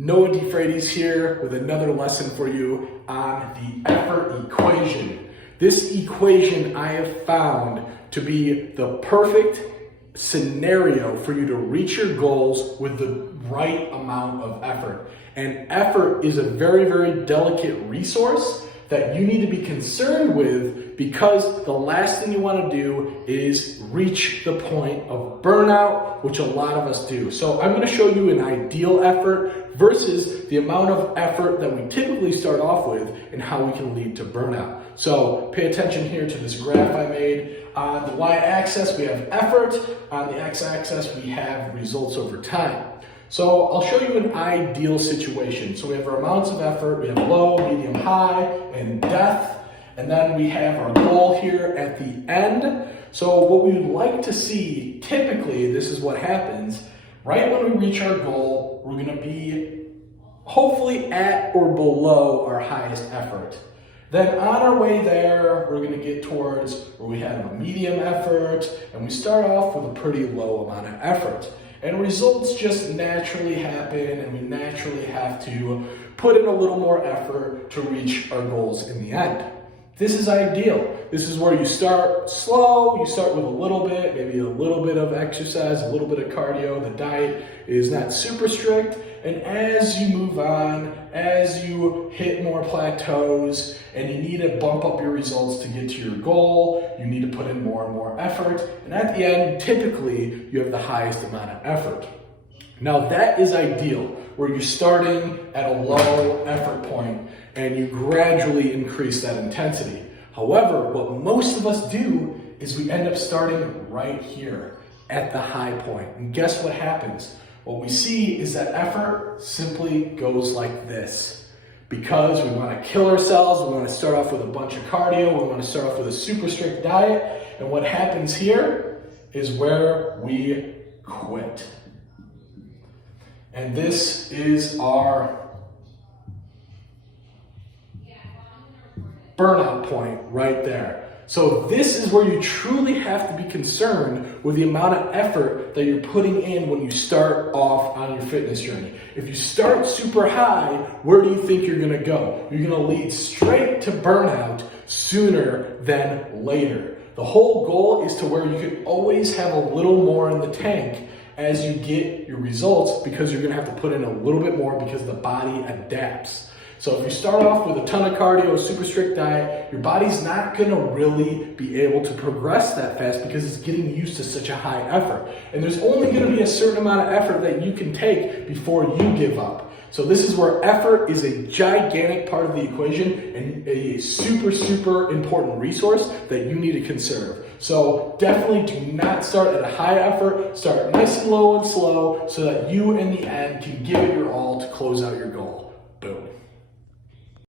Noah DeFreitas here with another lesson for you on the effort equation. This equation I have found to be the perfect scenario for you to reach your goals with the right amount of effort. And effort is a very, very delicate resource that you need to be concerned with, because the last thing you want to do is reach the point of burnout, which a lot of us do. So I'm going to show you an ideal effort versus the amount of effort that we typically start off with and how we can lead to burnout. So pay attention here to this graph I made. On the y-axis, we have effort. On the x-axis, we have results over time. So I'll show you an ideal situation. So we have our amounts of effort, we have low, medium, high, and depth. And then we have our goal here at the end. So what we would like to see, typically, this is what happens. Right when we reach our goal, we're gonna be hopefully at or below our highest effort. Then on our way there, we're gonna get towards where we have a medium effort, and we start off with a pretty low amount of effort. And results just naturally happen, and we naturally have to put in a little more effort to reach our goals in the end. This is ideal. This is where you start slow, you start with a little bit, maybe a little bit of exercise, a little bit of cardio. The diet is not super strict. And as you move on, as you hit more plateaus and you need to bump up your results to get to your goal, you need to put in more and more effort. And at the end, typically, you have the highest amount of effort. Now that is ideal, where you're starting at a low effort point and you gradually increase that intensity. However, what most of us do is we end up starting right here at the high point. And guess what happens? What we see is that effort simply goes like this. Because we want to kill ourselves, we want to start off with a bunch of cardio, we want to start off with a super strict diet, and what happens here is where we quit. And this is our burnout point right there. So this is where you truly have to be concerned with the amount of effort that you're putting in when you start off on your fitness journey. If you start super high, where do you think you're gonna go? You're gonna lead straight to burnout sooner than later. The whole goal is to where you can always have a little more in the tank as you get your results, because you're gonna have to put in a little bit more because the body adapts. So if you start off with a ton of cardio, a super strict diet, your body's not gonna really be able to progress that fast because it's getting used to such a high effort. And there's only gonna be a certain amount of effort that you can take before you give up. So this is where effort is a gigantic part of the equation and a super, super important resource that you need to conserve. So definitely do not start at a high effort, start nice and low and slow so that you in the end can give it your all to close out your goal. Boom.